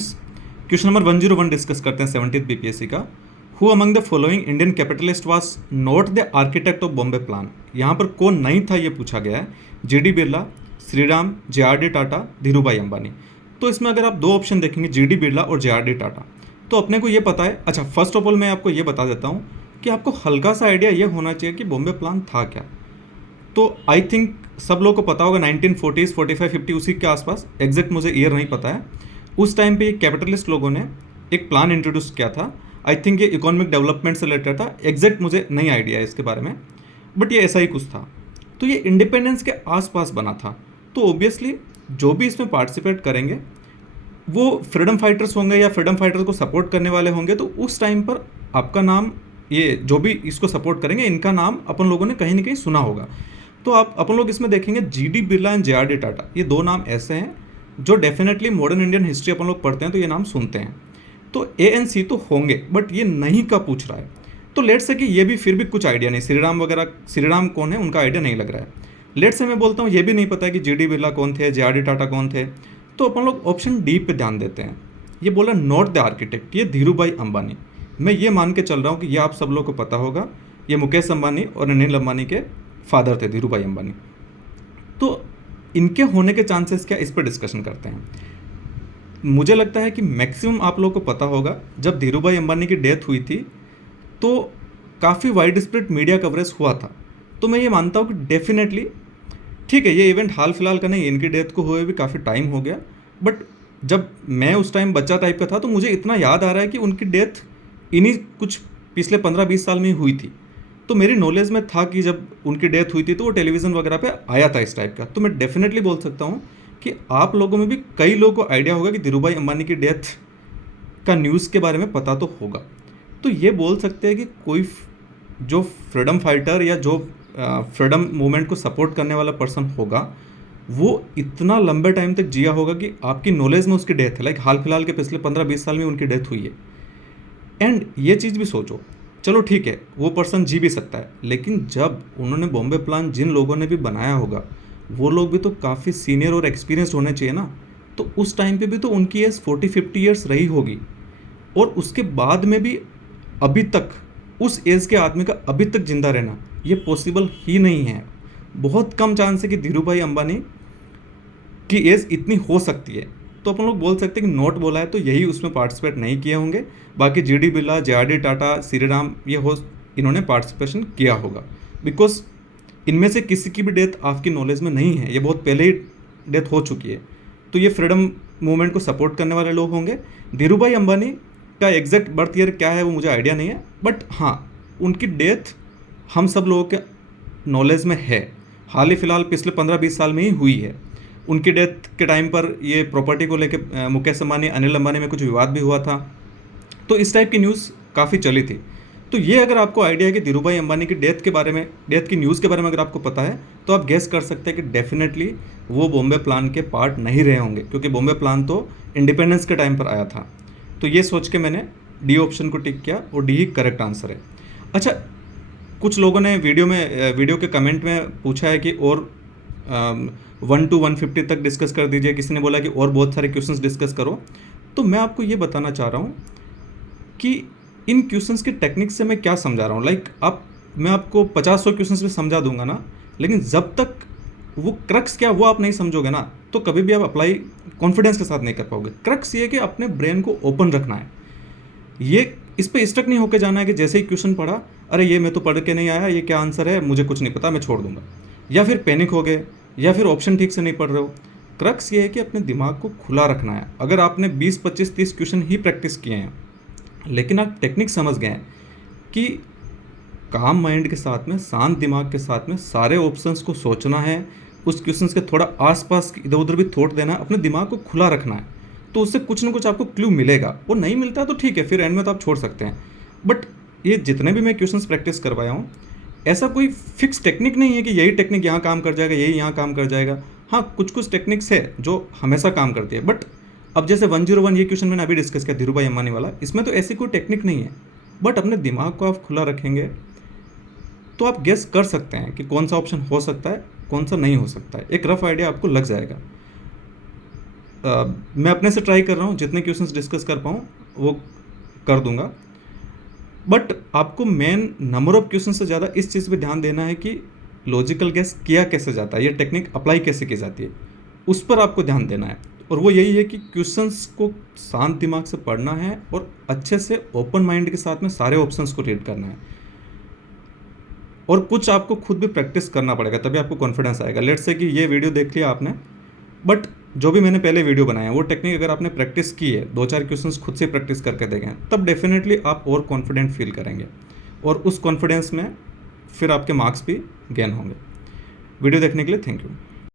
Students, question number 101 discuss करते हैं 70th BPSC का। Who among the following Indian capitalist was not the architect of Bombay plan. यहाँ पर कौन नहीं था ये पूछा गया है। GD Birla, Shriram, JRD Tata, Dhirubhai Ambani. तो इसमें अगर आप दो ऑप्शन देखेंगे, जीडी बिरला और जेआरडी टाटा, तो अपने को ये पता है। अच्छा, फर्स्ट ऑफ ऑल मैं आपको ये बता देता हूँ कि आपको हल्का सा आइडिया ये होना चाहिए कि बॉम्बे प्लान था क्या। तो आई थिंक सब लोगों को पता होगा 1940s 45 50 उसी के आसपास, एग्जैक्ट मुझे ईयर नहीं पता है। उस टाइम पे कैपिटलिस्ट लोगों ने एक प्लान इंट्रोड्यूस किया था। आई थिंक ये इकोनॉमिक डेवलपमेंट से रिलेटेड था, एग्जैक्ट मुझे नहीं आइडिया है इसके बारे में, बट ये ऐसा ही कुछ था। तो ये इंडिपेंडेंस के आसपास बना था। तो ऑब्वियसली जो भी इसमें पार्टिसिपेट करेंगे वो फ्रीडम फाइटर्स होंगे या फ्रीडम फाइटर्स को सपोर्ट करने वाले होंगे। तो उस टाइम पर आपका नाम, ये जो भी इसको सपोर्ट करेंगे इनका नाम अपन लोगों ने कहीं ना कहीं सुना होगा। तो आप अपन लोग इसमें देखेंगे GD Birla and JRD Tata, ये दो नाम ऐसे हैं जो डेफिनेटली मॉडर्न इंडियन हिस्ट्री अपन लोग पढ़ते हैं तो ये नाम सुनते हैं। तो ए एन सी तो होंगे, बट ये नहीं का पूछ रहा है। तो लेट से कि ये भी फिर भी कुछ आइडिया नहीं, श्रीराम वगैरह, श्रीराम कौन है उनका आइडिया नहीं लग रहा है। लेट से मैं बोलता हूँ ये भी नहीं पता है कि जीडी बिरला कौन थे, जेआरडी टाटा कौन थे। तो अपन लोग ऑप्शन डी पे ध्यान देते हैं। ये बोला नॉट द आर्किटेक्ट, ये धीरूभाई अंबानी। मैं ये मान के चल रहा हूँ कि ये आप सब लोग को पता होगा, ये मुकेश अंबानी और अनिल अंबानी के फादर थे, धीरूभाई अंबानी। तो इनके होने के चांसेस क्या, इस पर डिस्कशन करते हैं। मुझे लगता है कि मैक्सिमम आप लोगों को पता होगा, जब धीरूभाई अंबानी की डेथ हुई थी तो काफ़ी वाइड स्प्रेड मीडिया कवरेज हुआ था। तो मैं ये मानता हूँ कि डेफिनेटली ठीक है, ये इवेंट हाल फिलहाल का नहीं, इनकी डेथ को हुए भी काफ़ी टाइम हो गया, बट जब मैं उस टाइम बच्चा टाइप का था तो मुझे इतना याद आ रहा है कि उनकी डेथ इन्हीं कुछ पिछले 15-20 साल में ही हुई थी। तो मेरी नॉलेज में था कि जब उनकी डेथ हुई थी तो वो टेलीविज़न वगैरह पे आया था इस टाइप का। तो मैं डेफिनेटली बोल सकता हूँ कि आप लोगों में भी कई लोगों को आइडिया होगा कि धीरूभाई अंबानी की डेथ का न्यूज़ के बारे में पता तो होगा। तो ये बोल सकते हैं कि कोई जो फ्रीडम फाइटर या जो फ्रीडम मूवमेंट को सपोर्ट करने वाला पर्सन होगा वो इतना लंबे टाइम तक जिया होगा कि आपकी नॉलेज में उसकी डेथ है। लाइक हाल फिलहाल के पिछले 15-20 साल में उनकी डेथ हुई है। एंड ये चीज़ भी सोचो, चलो ठीक है वो पर्सन जी भी सकता है, लेकिन जब उन्होंने बॉम्बे प्लान जिन लोगों ने भी बनाया होगा वो लोग भी तो काफ़ी सीनियर और एक्सपीरियंस्ड होने चाहिए ना। तो उस टाइम पे भी तो उनकी एज 40-50 ईयर्स रही होगी, और उसके बाद में भी अभी तक उस एज के आदमी का अभी तक जिंदा रहना ये पॉसिबल ही नहीं है। बहुत कम चांस है कि धीरूभाई अंबानी की एज इतनी हो सकती है। तो अपन लोग बोल सकते हैं कि नोट बोला है तो यही उसमें पार्टिसिपेट नहीं किए होंगे। बाकी जीडी बिरला, जेआरडी टाटा, श्रीराम, ये हो इन्होंने पार्टिसिपेशन किया होगा, बिकॉज इनमें से किसी की भी डेथ आपकी नॉलेज में नहीं है, ये बहुत पहले ही डेथ हो चुकी है। तो ये फ्रीडम मूवमेंट को सपोर्ट करने वाले लोग होंगे। धीरूभाई अंबानी का एग्जैक्ट बर्थ ईयर क्या है वो मुझे आइडिया नहीं है, बट हाँ उनकी डेथ हम सब लोगों के नॉलेज में है, हाल ही फिलहाल पिछले 15-20 साल में ही हुई है। उनकी डेथ के टाइम पर ये प्रॉपर्टी को लेकर मुकेश अंबानी, अनिल अंबानी में कुछ विवाद भी हुआ था। तो इस टाइप की न्यूज़ काफ़ी चली थी। तो ये अगर आपको आइडिया है कि धीरूभाई अंबानी की डेथ के बारे में, डेथ की न्यूज़ के बारे में अगर आपको पता है तो आप गेस कर सकते हैं कि डेफिनेटली वो बॉम्बे प्लान के पार्ट नहीं रहे होंगे, क्योंकि बॉम्बे प्लान तो इंडिपेंडेंस के टाइम पर आया था। तो ये सोच के मैंने डी ऑप्शन को टिक किया और डी ही करेक्ट आंसर है। अच्छा, कुछ लोगों ने वीडियो के कमेंट में पूछा है कि और 1 to 150 तक डिस्कस कर दीजिए, किसी ने बोला कि और बहुत सारे क्वेश्चंस डिस्कस करो। तो मैं आपको ये बताना चाह रहा हूँ कि इन क्वेश्चंस के टेक्निक से मैं क्या समझा रहा हूँ। लाइक मैं आपको 50-100 क्वेश्चंस में समझा दूंगा ना, लेकिन जब तक वो क्रक्स क्या वो आप नहीं समझोगे ना तो कभी भी आप अप्लाई कॉन्फिडेंस के साथ नहीं कर पाओगे। क्रक्स ये है कि अपने ब्रेन को ओपन रखना है, ये इस पर स्टक नहीं होकर जाना है कि जैसे ही क्वेश्चन पढ़ा, अरे ये मैं तो पढ़ के नहीं आया, ये क्या आंसर है, मुझे कुछ नहीं पता, मैं छोड़ दूंगा, या फिर पैनिक हो गए, या फिर ऑप्शन ठीक से नहीं पढ़ रहे हो। क्रक्स ये है कि अपने दिमाग को खुला रखना है। अगर आपने 20-25-30 क्वेश्चन ही प्रैक्टिस किए हैं लेकिन आप टेक्निक समझ गए हैं कि काम माइंड के साथ में, शांत दिमाग के साथ में सारे ऑप्शंस को सोचना है, उस क्वेश्चंस के थोड़ा आसपास इधर उधर भी थॉट देना है, अपने दिमाग को खुला रखना है, तो उससे कुछ ना कुछ आपको क्लू मिलेगा। वो नहीं मिलता है तो ठीक है, फिर एंड में तो आप छोड़ सकते हैं। बट ये जितने भी मैं क्वेश्चंस प्रैक्टिस करवाया हूँ, ऐसा कोई फिक्स टेक्निक नहीं है कि यही टेक्निक यहाँ काम कर जाएगा, यही यहाँ काम कर जाएगा। हाँ, कुछ कुछ टेक्निक्स है जो हमेशा काम करती है। बट अब जैसे 101 ये क्वेश्चन मैंने अभी डिस्कस किया धीरूभाई अंबानी वाला, इसमें तो ऐसी कोई टेक्निक नहीं है। बट अपने दिमाग को आप खुला रखेंगे तो आप गेस कर सकते हैं कि कौन सा ऑप्शन हो सकता है, कौन सा नहीं हो सकता है। एक रफ आइडिया आपको लग जाएगा। मैं अपने से ट्राई कर रहा हूँ, जितने क्वेश्चंस डिस्कस कर पाऊँ वो कर दूंगा। बट आपको मेन नंबर ऑफ क्वेश्चन से ज़्यादा इस चीज़ पे ध्यान देना है कि लॉजिकल गेस किया कैसे जाता है, ये टेक्निक अप्लाई कैसे की जाती है, उस पर आपको ध्यान देना है। और वो यही है कि क्वेश्चंस को शांत दिमाग से पढ़ना है और अच्छे से ओपन माइंड के साथ में सारे ऑप्शंस को रीड करना है। और कुछ आपको खुद भी प्रैक्टिस करना पड़ेगा, तभी आपको कॉन्फिडेंस आएगा। लेट्स से कि ये वीडियो देख लिया आपने, बट जो भी मैंने पहले वीडियो बनाया है वो टेक्निक अगर आपने प्रैक्टिस की है, 2-4 क्वेश्चंस खुद से प्रैक्टिस करके देखें, तब डेफिनेटली आप और कॉन्फिडेंट फील करेंगे और उस कॉन्फिडेंस में फिर आपके मार्क्स भी गेन होंगे। वीडियो देखने के लिए थैंक यू।